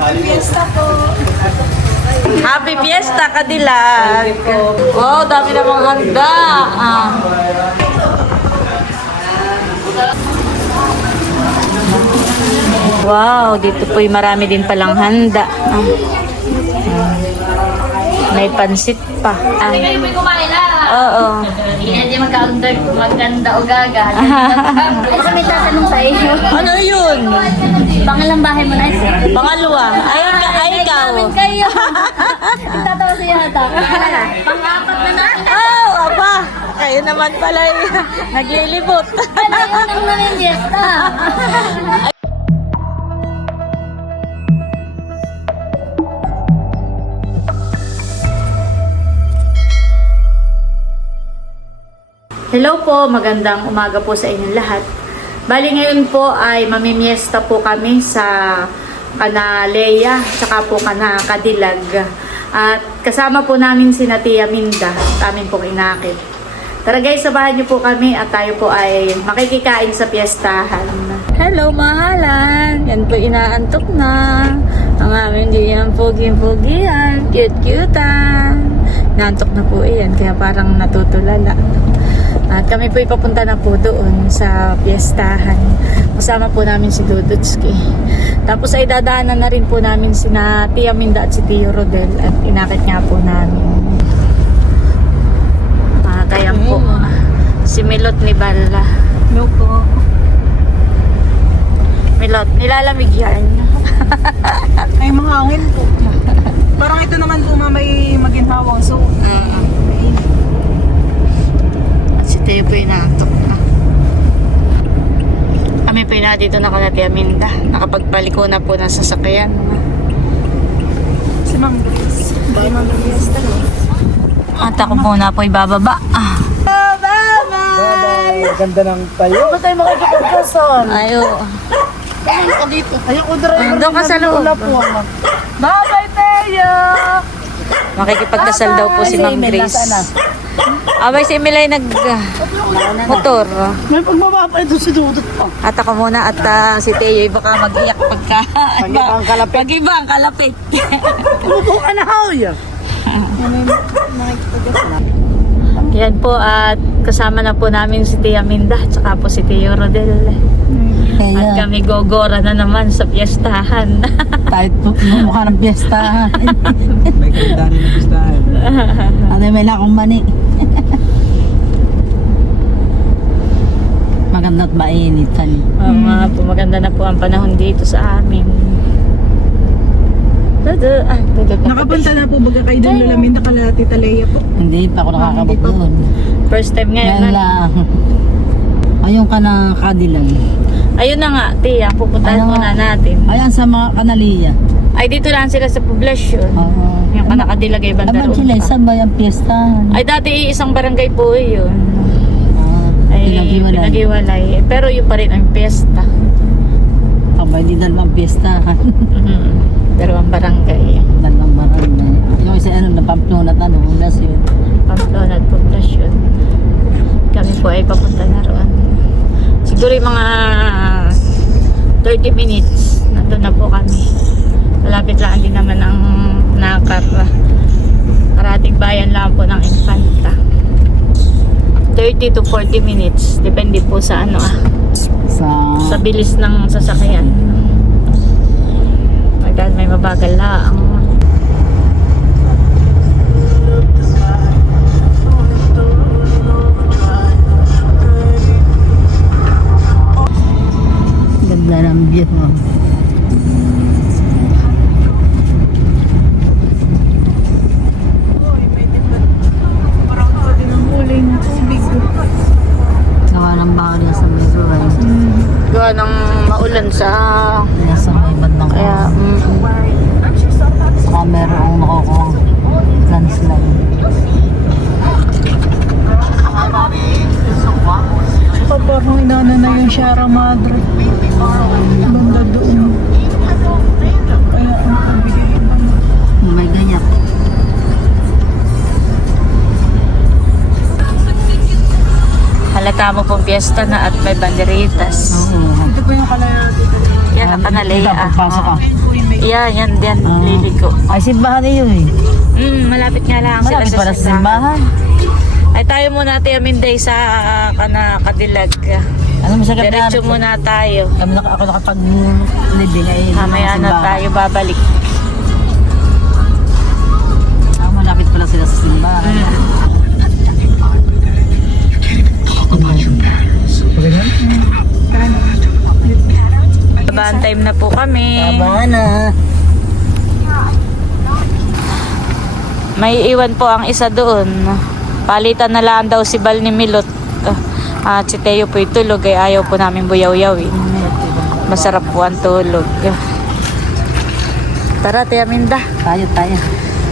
Happy Fiesta po. Happy Fiesta, Kadilag! Wow, dami namang handa! Ah. Wow, dito po'y marami din palang handa. Ah. May pansit pa. Ah. Kayo kumain na. Oo. Hindi magkaganda, maganda o gaga. Ano may tatanong sa iyo? Ano yun? Pangalang bahay mo na. Pangalawa. Ayun ka, ay ikaw. Namin kayo. Tatawa sa yata. Pang-apat na na. Oh, aba. Kayo naman pala eh. Naglilibot. Yung nang nangyesta? Hello po, magandang umaga po sa inyong lahat. Bali ngayon po ay mamimiesta po kami sa Kanaleya, saka po kana Kadilag. At kasama po namin si Natia Minda, amin pong inakit. Tara guys, sabahan niyo po kami at tayo po ay makikikain sa piyestahan. Hello mahalan! Yan po inaantok na. Ang aming di yan pogi-pogihan. Cute-cutean. Naantok na po iyan, kaya parang natutulala. At kami po ipapunta na po doon sa piyestahan. Kasama po namin si Dudutski. Tapos ay dadaanan na rin po namin si na Tia Minda at si Tio Rodel at inakit nga po namin. Ah, kaya po. Si Milot ni Balla. No po. Milot, nilalamig yan. Ay, mahangin po. Parang ito naman po may maginhawang. So, Teo po inaantok na. Kami po na dito na ko na Tia Minda. Nakapagpaliko na po ng sasakyan. si Ma'am Grace. Bye, Ma'am Grace. At ako po na po ibababa. Ah. Bye-bye! Ganda ng tayo. Ba't tayo makikipagkason? Ayo. Ayaw ko driver. Doon ka sa loob. Bye-bye, Teo! Makikipagdasal daw po si Ma'am Grace. Abay si Emilay nag ah, motor. May pagbaba pa ito si Dudut pa. At ako muna at ah, si Teo baka mag-iyak pagka Pag-iba ang kalapit. Pag-iba ang kalapit. Umupo ka na, Hoy! Yan po at kasama na po namin si Tia Minda at saka po si Tio Rodel. At kami gogora na naman sa piyestahan. Kahit po, mukha ng piyesta. May ganda rin na pistahan. ano may lakong mani. Maganda at mainit. Oo nga po, maganda na po ang panahon dito sa amin. Dada, ah, dada, Nakapunta na po baga kayo doon lulamin na kalati talaya po. Hindi pa ako nakakabot doon. First time ngayon Yan na. lang. Ayun ka na kadilan. Ayun na nga, Tia, pupuntahan muna natin. Ayan sa mga kanaliya. Ay, dito lang sila sa poblasyon. Oo. Yung kanakadilag ay banda Dapat roon sila, saan ba yung piyestahan? Ay, dati isang barangay po yun. Ah, Ay, pinag-iwalay. pinag-iwalay. Pero yun pa rin ang piyesta. Aba, hindi dalawang piyestahan. Mhm. Dalawang barangay. dalawang barangay. Yung isa ano, na Pamplona ano, unas yun. Pamplona at poblasyon. Kami po ay papunta na roon. Siguro yung mga 30 minutes. Nandun na po kami. Malapit lang din naman ang nakar. Karating bayan lang po ng Infanta. 30 to 40 minutes. Depende po sa ano ah. Sa, Sa bilis ng sasakyan. Dahil may mabagal lang. Ganda ng view. Tubig. Gawa ng maulan sa... Yan sa may bandang Kaya, mm, Saka merong nakukuha landslide. Saka parang inana na yung Sierra Madre. Halata mo pong piyesta na at may banderitas. Oo. Ito po yung kalaya dito. Yan, ang kanalaya. Dito, pagpasok ka. Ayun po yung may Yan, yan, yan. Ah. Liligo. Ay, simbahan niyo eh. Mm, malapit nga lang sila Malapit sa pala sa simbahan. Ay tayo muna Tia Minday sa uh, kana Kadilag. Ano mo sa gabi? Diretso muna tayo. Kami naka, ako nakapag-living ay Mamaya na tayo babalik. Babaan time na po kami. Tama na. May iwan po ang isa doon. Palitan na lang daw si Bal ni Milot. At si Teo po tulog ay ayaw po namin buyaw-yawin. Masarap po ang tulog. Tara, Tia Minda. Tayo, tayo.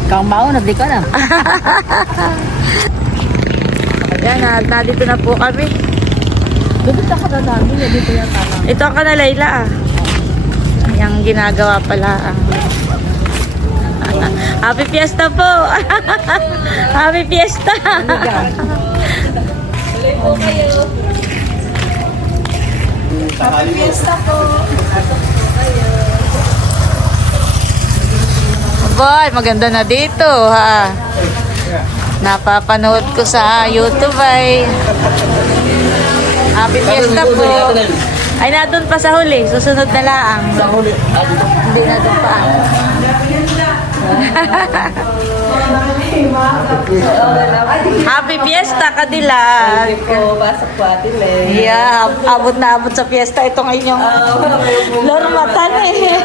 Ikaw ang mauna, di ko na. Ayan, na, nandito na po kami. Dito ka na namin, dito yata lang. Ito ang kanalayla ah. Ginagawa pala ang... Happy Fiesta po! Happy Fiesta! Boy, maganda na dito ha. Napapanood ko sa YouTube ay Happy Fiesta po. Ay, nandun pa sa huli. Susunod na lang. Sa huli? Hindi na doon pa. Happy Fiesta, Kadilag. Pasok po atin eh. Yeah, abot na abot sa fiesta itong inyong laro matan eh.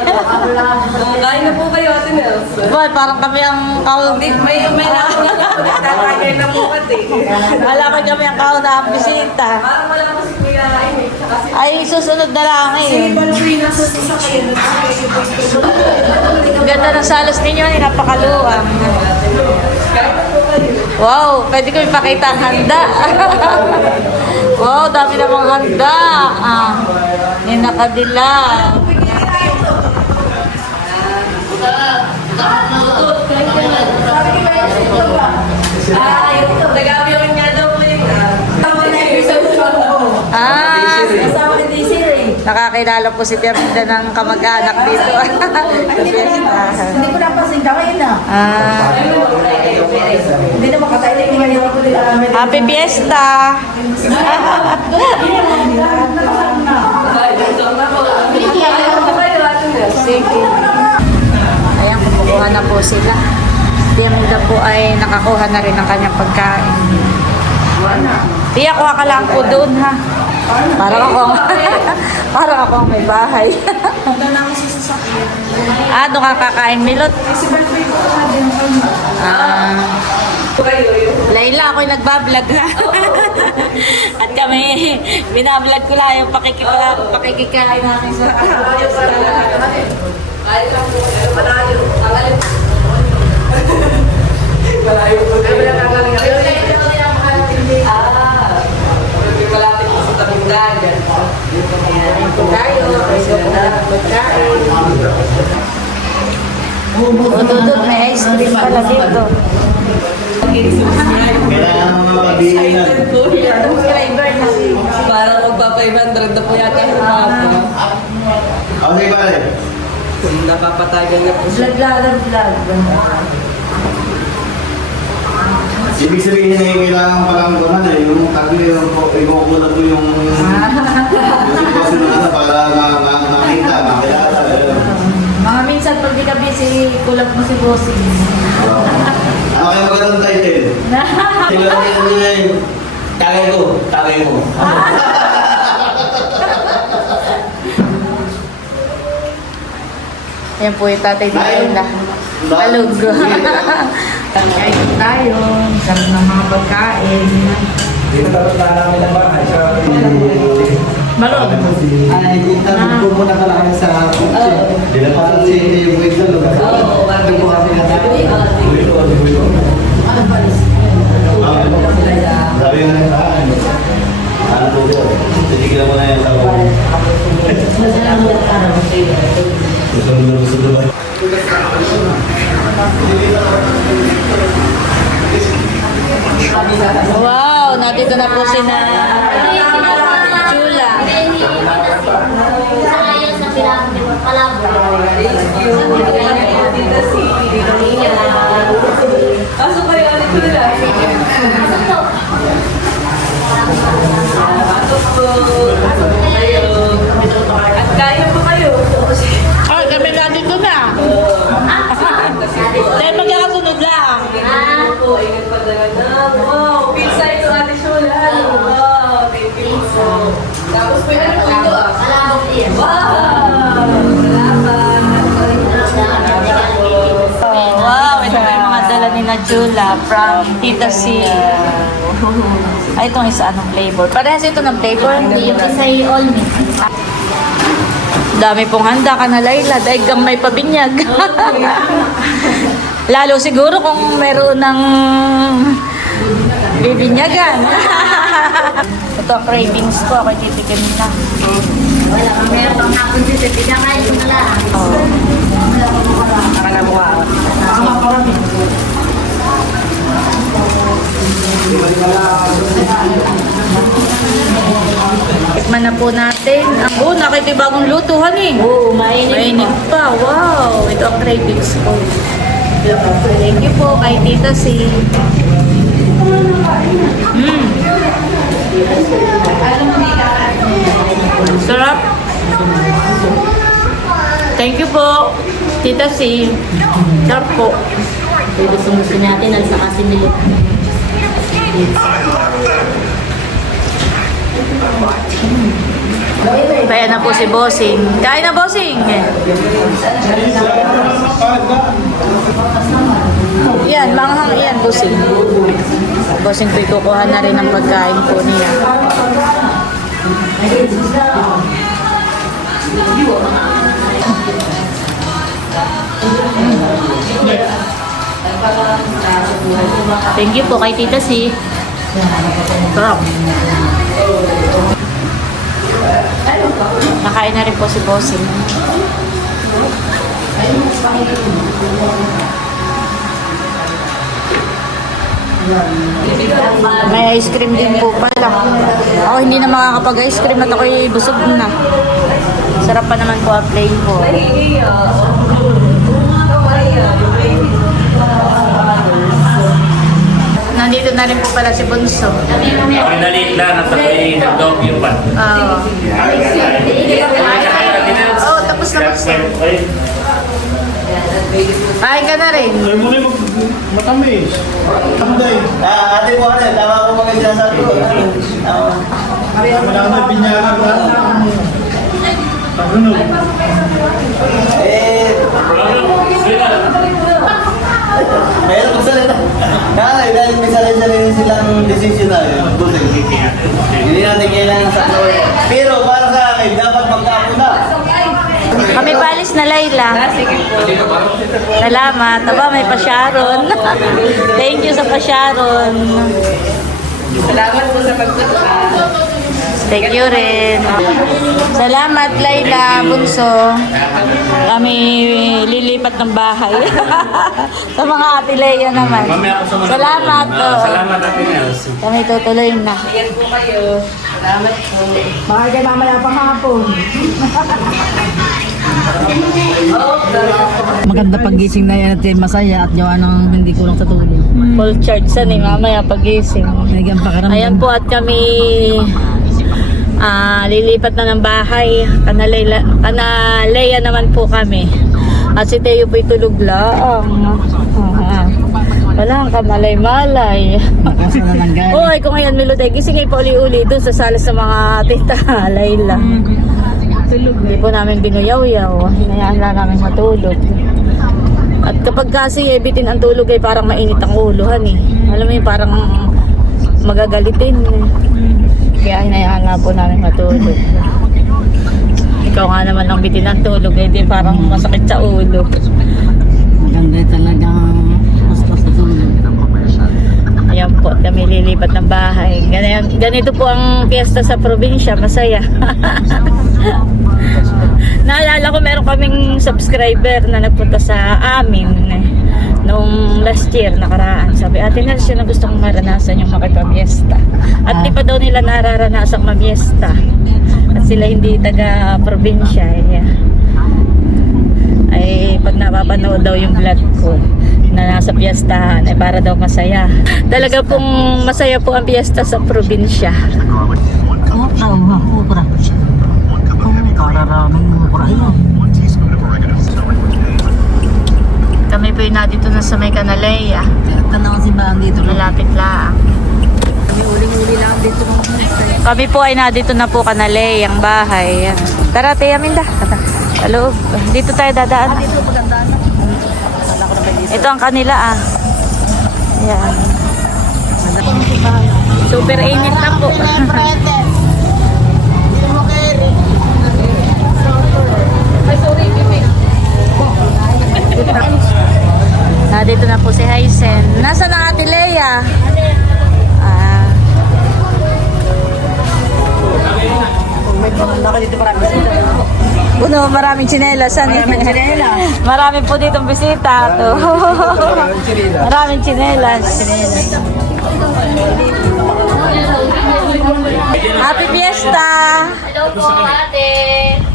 Kain na po kayo, Ate Nels. Boy, parang kami ang kaun. May, may nakuha na po. Tatagay na po kasi. Wala ko kami ang kaun na ang bisita. Parang wala po si Ay, susunod na lang eh. Ballerina sa sasakyan. Ang ganda ng salos ninyo, eh, napakaluwang. Wow, pwede ko ipakita ang handa. wow, dami namang handa. Ah, yung nakadilag. Ah, yung nagabi nakakilala po si Terminda ng kamag-anak dito. Fiesta. Hindi ko napansin ka ngayon na. Ah, Hindi na makatayo happy fiesta! Sige. Ayan, kumukuha na po sila. Terminda po ay nakakuha na rin ng kanyang pagkain. Tiya, kuha ka lang po doon ha. Parang ako, parang ako may bahay. ah, doon ka kakain, Milot? Ah. Layla, ako'y nagbablog. At kami, binablog ko lang yung pakikipala, pakikikain namin sa Kahit lang po, malayo. Malayo po. Ay, wala kang galing. Ah. Hindi malapit po sa tabing dagat. tayo. Utudot, may ice cream pala dito. Kailangan mo makabihin na. Subscriber na. Parang magpapa-500 na po yata yung mga O, sige pare. Napapatagal na po siya. Vlog, vlog, vlog. Ibig sabihin na kailangan palang kuman eh. Yung tatlo yung ikukulat mo yung... yung sitwasyon na para ma- ma- makita, makilala. eh. Mga minsan pag di ka busy, kulat mo si Bossing. Ano kaya magandang title? Tingnan nyo nyo yung tagay ko, tagay mo. Yan po yung tatay ni. Lola. Balog. Kain tayo. Sarap ng mga pagkain. Dito tapos na namin ang bahay sa... Ay, kita ko muna ka lang sa kutsi. Dinapasok si Wade sa lugar. Oo, bago po kami na Sabi nga sa akin, ano po po, titigilan mo na yung tao. Gusto mo na gusto ba? Wow, nandito na po si na Chula. Pasok kayo ulit ko nila. At kaya po kayo. Dahil magkakasunod lang. Ingat po. Ingat pa talaga. Wow. Pizza ito ate Shola. Wow. Thank you po. Tapos po yung ano po ito ah. Wow. Salamat. Wow, ito pa yung mga dala ni na Jula from Tita C. Ay, itong isa anong flavor. Parehas ito ng flavor. Hindi, yung isa ay all meat. Dami pong handa ka na Layla. Dahil may pabinyag. Lalo siguro kung meron ng bibinyagan. ito ang cravings ko. Ako titikin na. Wala kang meron pang hapon dito. Pinakain ko na lang. Tikman na po natin. Ang oh, nakita yung bagong lutuhan eh. Oo, mainit. Mainit pa. Wow. Ito ang cravings ko. Thank you po kay Tita C. Mm. Sarap. Thank you po, Tita C. Sarap po. Gusto gusto natin ang sa kasi nila. Kaya na po si Bossing. Kain na, Bossing! Yan, manghang yan, Bossing. Bossing po kukuha na rin ng pagkain po niya. Thank you po kay Tita C. Sarap. Nakain na rin po si Bossing. May ice cream din po pala. Ako hindi na makakapag-ice cream at ako'y busog na. Sarap pa naman po ang plain po. Nandito na rin po pala si Bunso. Ako'y nalit lang at ako'y nag-dog yung pan. Oo. Oh, tapos na po siya. Kain ka na rin. Ay mo mag matamis. Anday. Ah, ate po ano, tama po mga sinasabi ko. Tama. Wala na binyagan ka. Tagunog. Eh, Meron magsalita. Kaya dahil may sarili-sarili silang decision na yun. Buti. Hindi natin kailangan sa Pero para sa akin, dapat magkapo na. Kami palis na Layla. Sige po. Salamat. Aba, may pasyaron. Thank you sa pasyaron. Salamat po sa pagpunta. Thank you rin. Salamat, Layla, Bunso. Kami lilipat ng bahay. sa mga ate Leia naman. Salamat po. Ah, Salamat Ate Nels. Kami tutuloy na. Ingat po kayo. Salamat po. Bakit kayo mamaya pang hapon? Maganda pagising na yan at masaya at gawa ng hindi kulang sa tulog. Full charge sa ni mamaya pagising. Pakaramdam. Ayan po at kami ah lilipat na ng bahay. Kanaleya, kanaleya naman po kami. At si Teo po'y tulog lang. Ah, wala kang kamalay-malay. Galing. Uy, kung ngayon Milote, gising ay pauli-uli doon sa sala sa mga tita, Layla. Hindi po namin binuyaw-yaw. Hinayaan lang namin matulog. At kapag kasi eh, bitin ang tulog ay parang mainit ang uluhan eh. Alam mo yun, parang magagalitin eh. Kaya hinayaan nga po namin matulog. Ikaw nga naman ang bitin ang tulog eh, di parang masakit sa ulo. Maganda talagang basta sa tulog. Ayan po, kami lilipat ng bahay. Ganyan, ganito po ang piyesta sa probinsya, masaya. Naalala ko meron kaming subscriber na nagpunta sa amin nung last year nakaraan. Sabi, ate Nels, yun ang gusto kong maranasan yung makipamiesta. At di pa daw nila nararanasan mamiesta. At sila hindi taga probinsya. Eh. ay pag napapanood daw yung vlog ko na nasa piyestahan ay para daw masaya. Talaga pong masaya po ang piyesta sa probinsya. Ukra. Kararaming ukra yun. Kami po yung dito na sa may Kanaleya. Tanawang simbahan dito. Malapit lang. Kami uling-uli lang dito. Kami po ay nandito na po Kanalay, ang bahay. Tara, Tia Minda. Sa loob. Dito tayo dadaan. Dito magandaan na. Ito ang kanila ah. Yan. Super init na po. Nandito na po si Hysen. Nasaan ang ate Leia? Ah. Puno, maraming tsinelas. Maraming tsinelas. Marami po ditong bisita. To. maraming tsinelas. Happy Fiesta! Hello po, ate.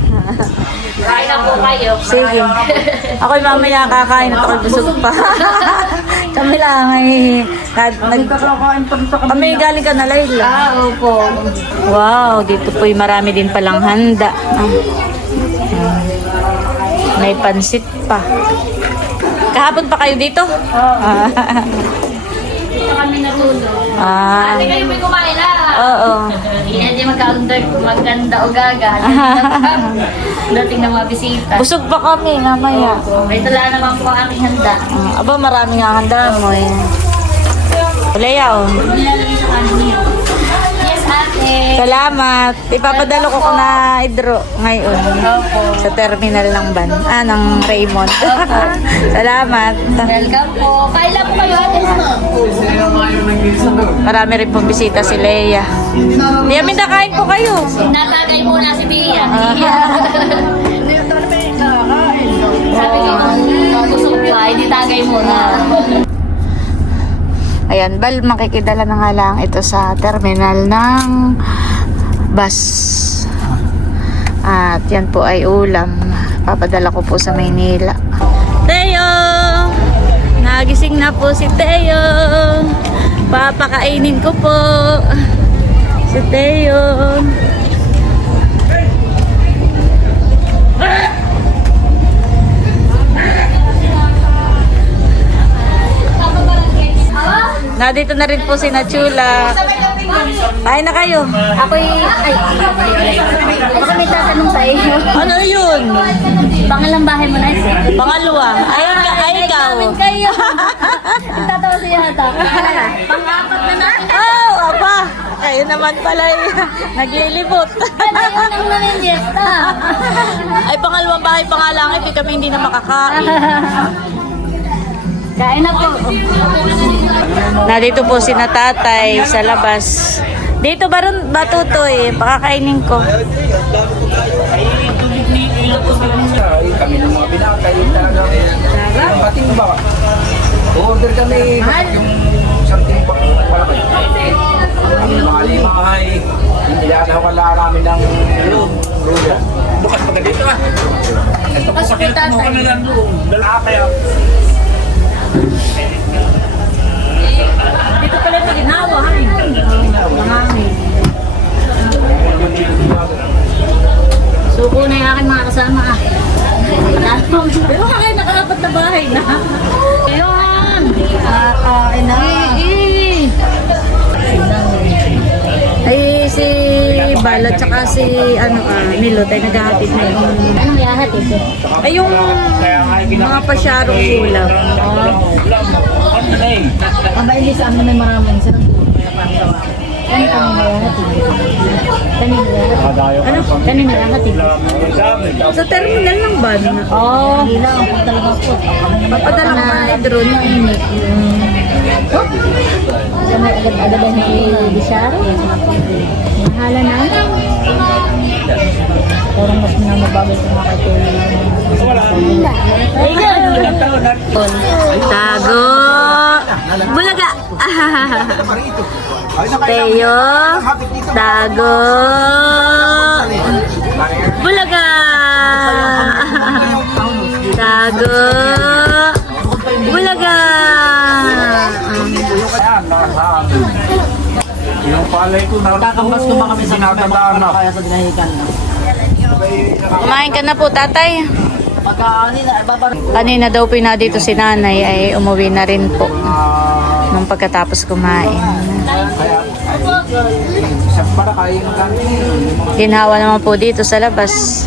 Kain na po kayo. Sige. Ako'y mamaya kakain at ako'y busog pa. Kami lang ay... Kad, nag, kami galing ka na Layla. Ah, opo. Wow, dito po'y marami din palang handa. Ah. May pansit pa. Kahapon pa kayo dito? Ah. Dito kami natulog. Ah. Ate, kayo may kumain na. Oo. Hindi maganda, maganda o gaga. Dating ng mga bisita. Busog pa kami mamaya. Ito lang naman po ang aking handa. Ah, aba, marami nga handa mo eh. Ulaya oh. Nilalagay sa kanin niyo. Yes, ate. Salamat. Ipapadalo ko ko na idro ngayon. Sa terminal ng van. Ah, ng Raymond. Salamat. Welcome po. Kain lang po kayo, ate. Marami rin pong bisita si Leia. Leia, minda kain po kayo. Natagay muna si Bia. Sabi ko, busog pa, hindi tagay muna. Ayan, bal, makikidala na nga lang ito sa terminal ng bus. At yan po ay ulam. Papadala ko po sa Maynila. Teo! Nagising na po si Teo. Papakainin ko po. Si Teo. Nandito na rin po si Nachula. Kain na kayo. Ako'y, ay, ay, may tatanong sa iyo. Ano yun? Pangalang bahay mo na ito. Pangalawa. Ay, ay, ikaw. kayo. Tatawa sa iyo hata. Pang-apat na natin. Oh, aba. Kayo naman pala eh. Naglilibot. Ayaw nang naniniesta. ay, pangalawang bahay pa nga lang. Eh, kami hindi na makakain. Kain na po. Nandito po si natatay sa labas. Dito ba rin batutoy? Pakakainin ko. kami ng mga binakay talaga. Pati ba? Order kami yung something pa palaki. Ang mga lima ay inilasaw ka lang namin ng luya. Bukas pa dito ah. Ito po sakit mo ka na lang doon. Dala kaya. Dito pala ito ginawa. Hangin. Suko na yung aking mga kasama ah. Pero kakain nakaapat na bahay na. Ayun. Kakain na. Ay, Balot tsaka si ano ah, Milot ay naghahatid na yung Anong yahat ito? ay yung mga pasyarong ulam. Aba, hindi sa amin may maraming sarap. Ano kang yahat ito? Kanina yahat? Ano? Kanina yahat ito? Sa terminal ng van. Oh. Hindi lang, ako talaga po. Papadala ko na drone ng init. Sa may agad-agadan ni Bishara? Mahala na. Parang mas na mabagay sa mga katuloy. Tago! Bulaga! Teo! Tago! Bulaga! Dago! Palay ko na Kakambas ko ba kami sa Sinagandaan na. kaya sa dinahikan na. Kumain ka na po, tatay. Kanina, daw po na dito si nanay ay umuwi na rin po nung pagkatapos kumain. Ginhawa naman po dito sa labas.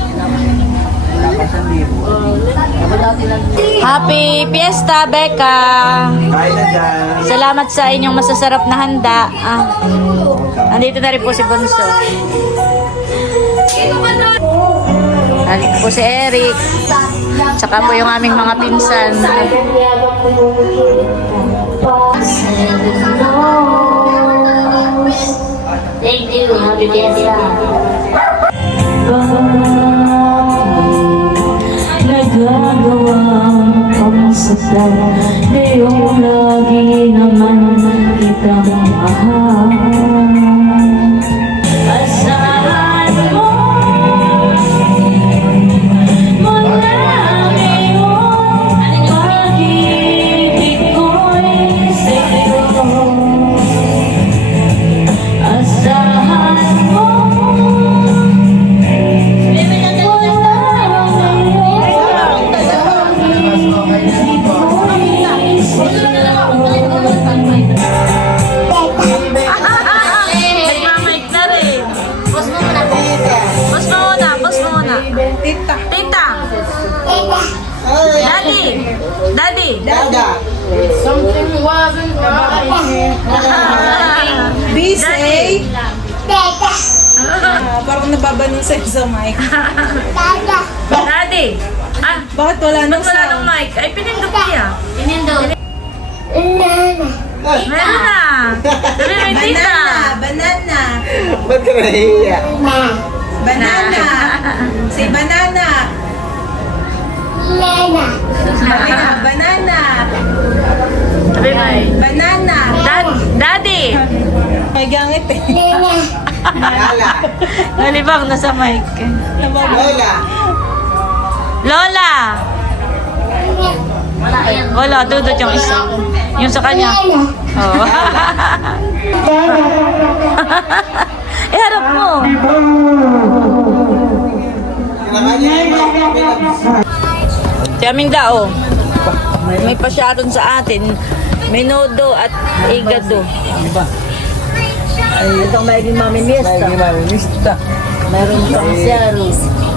Happy Fiesta, Becca! Salamat sa inyong masasarap na handa. Ah, andito na rin po si Bonso. Nandito po si Eric. Tsaka po yung aming mga pinsan. Thank you. Happy Fiesta. Nagagawang pangsasal Ngayong Busy? Ah, parang nababanon sa'yo sa mic. Daddy. Ah, Bakit wala ba't nang wala sound? nung mic? Ay, pinindot niya. Pinindo. Meron na. Sabi may tita. Banana! Ba't ka nahihiya? Banana! Si Banana! Sabi na, banana! Sabi may. Banana! Dad, daddy. May gangit eh. Nalibang na sa mic. Lola. Lola. Wala, dudot yung isa. Yung sa kanya. Oo. eh, harap mo. Si Aminda, oh. May pasyaron sa atin. Menudo at igado. Ay, itong maiging mami miesta. May mamimista. Meron pang siyaro.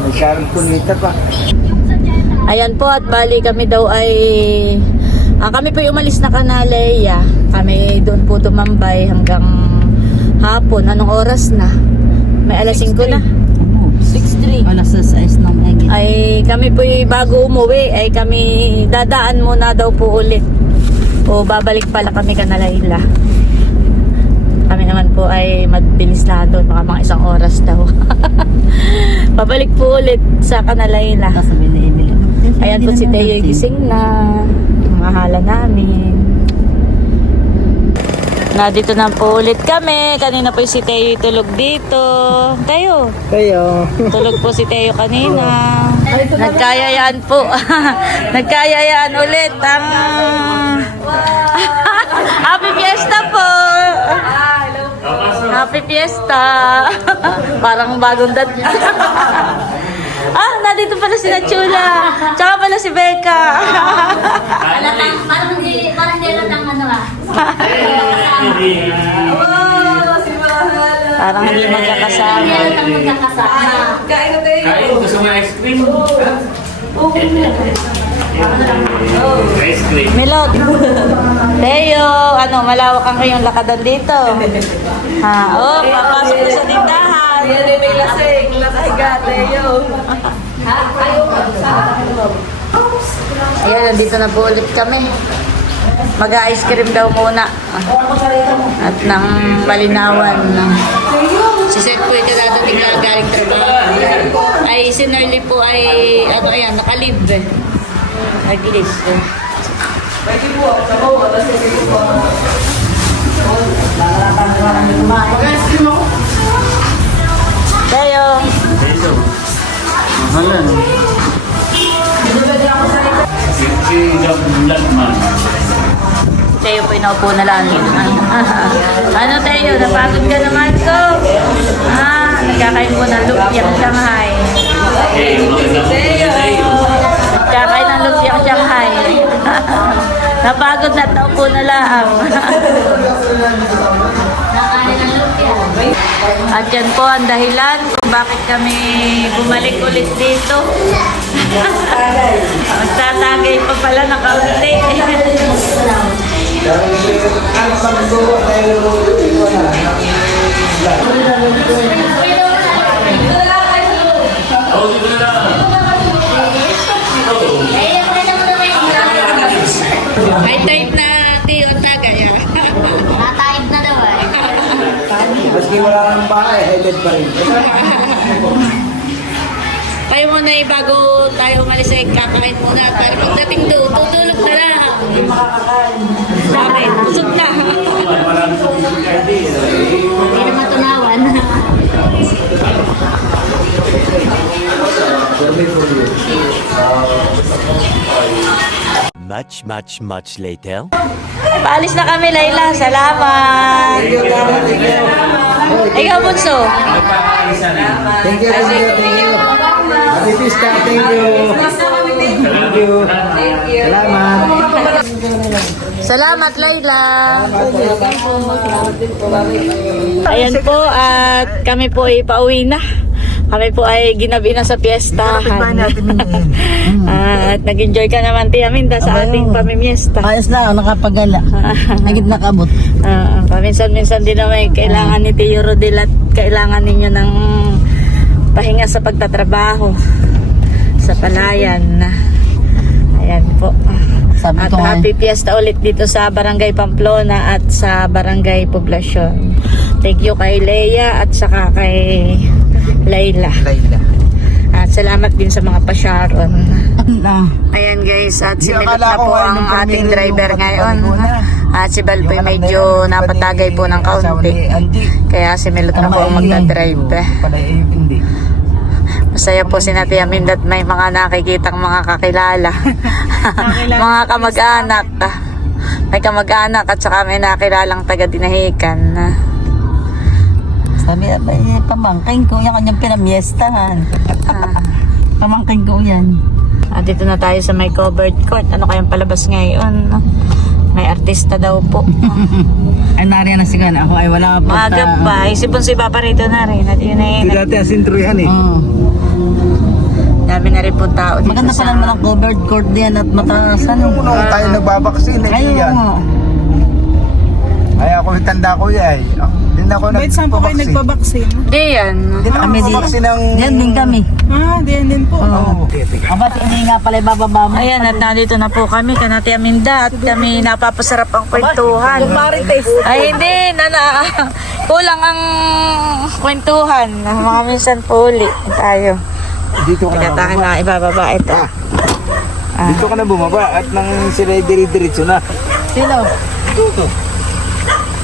May Sharon Cunita pa. Ayan po at bali kami daw ay ah, kami po yung umalis na kanaleya. Kami doon po tumambay hanggang hapon. Anong oras na? May alas 5 na. 6.3. Wala sa size ng maiging. Ay kami po yung bago umuwi ay kami dadaan muna daw po ulit. O babalik pala kami kanalayla. Kami naman po ay mabilis na doon. Baka mga isang oras daw. babalik po ulit sa kanalayla. Ayan po si Teo gising na. Mahala namin. Na dito na po ulit kami. Kanina po si Teo tulog dito. Teo. Kayo. Tulog po si Teo kanina. Nagkayayaan po. Nagkayayaan ulit ang Happy Fiesta po. Happy Fiesta. Parang bagong dat. Ah, nandito pala si Nachula. Tsaka pala si Becca. Alatang, parang hindi, parang hindi alatang ano ah. Parang hindi Hindi magkakasama. alatang magkakasama. Kain na tayo. Kain, gusto mo ice cream? Ice cream. Milot. Teo, ano, malawak ang kayong lakadan dito. Ha, oh, papasok na sa tindahan. Yan may lasing. Nakahiga tayo. Ayan, nandito na po ulit kami. Mag-ice cream daw muna. At nang malinawan. Si Seth po ito dadating na galing trabaho. Ay, si Nerly po ay, ano ayan, nakalib. Nag-live. Pwede po. Sabaw. Tapos sige po. Tayo. Mahalan. Si Blackman. Teo po inaupo na lang. ano Teo, napagod ka naman ko? Ah, nagkakain po ng lumpiang Shanghai. Eh. Nagkakain ng lumpiang Shanghai. napagod na taupo na lang. At yan po ang dahilan kung bakit kami bumalik ulit dito. Magtatagay pa pala ng kaunti. Oh, dito na lang. May type na tiyo tagay. Natayib na daw eh. Maski wala ng bahay, headed pa rin. Kayo muna eh, bago tayo umalis ay kakain muna. Pero pagdating doon, tutulog na lang. Bakit? Busog na. Hindi na matunawan. Much, much, much later. Paalis na kami, Layla. Salamat. Ikaw, Bunso. Thank you, thank you, thank you. Happy Pista, thank you. Thank you. Salamat. Salamat, Layla. Ayan po, at kami po ay pauwi na. Kami po ay ginabi na sa piyestahan. at nag-enjoy ka naman, Tia Minda, sa ating pamimiesta. Ayos na, nakapagala. Nagit nakabot. Ah, paminsan-minsan din naman kailangan ni Tio Rodel at kailangan ninyo ng pahinga sa pagtatrabaho sa palayan. Ayan po. Sabi At ko happy fiesta ulit dito sa Barangay Pamplona at sa Barangay Poblacion. Thank you kay Leia at saka kay Layla. Layla. At salamat din sa mga pasyaron. na. Ayan guys, at si Di, Milot akala na po ang ating driver ngayon. At si Balpoy Yung medyo napatagay po ng kaunti. Kaya si Milot na po ang magdadrive. Masaya po si Nati Aminda at may mga nakikitang mga kakilala. mga kamag-anak. May kamag-anak at saka may nakilalang taga-dinahikan. Sabi, abay, pamangking ko yan kanyang pinamiestahan. pamangking ko yan. At dito na tayo sa may covered court. Ano kayang palabas ngayon? May artista daw po. Ay, nariyan na sigana. Ako ay wala pa. Maaga pa. Isipon si Papa rito na rin. At yun ay, Hindi dati asintro yan eh. Oo. dami na rin po tao dito Maganda sa... pala naman ang covered court diyan at mataas ano. Nung tayo nagbabaksin eh, Ayun. Ay ako tanda ko yan. Hindi na ako Wait, saan po kayo nagbabaksin. nagpabaksin? Di yan. Hindi na ako Kami din. nagbabaksin ng... Diyan din kami. Ah, diyan din po. Oo. Okay. Aba, hindi nga pala ibababa mo. Ayan, at nandito na po kami, kanati Aminda, at kami napapasarap ang kwentuhan. Ay, hindi, nana, kulang ang kwentuhan. Mga minsan po uli tayo. Dito ka na na ibababa ito. Dito ka na bumaba at nang sila diri-diretso na. Sino?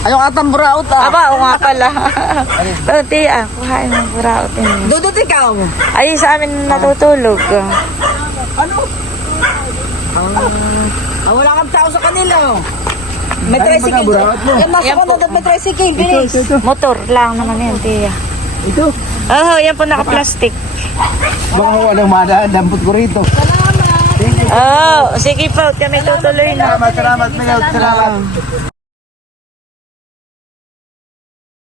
Ayong atang buraot ah. Aba, o nga pala. Pero tiya, kuhain ng buraot. Dudut ikaw. Ay, sa amin natutulog. Ah, wala kang tao sa kanila. oh. May Ano ba tricycle. buraot mo? Yan, nasa Yan ko po. na may tricycle. Bilis. Motor lang naman yan, tiya. Ito. Oh, yan po naka-plastic. Baka walang madaan, dampot ko rito. Oh, sige po, kami tutuloy na. Salamat, salamat, Miguel. Salamat.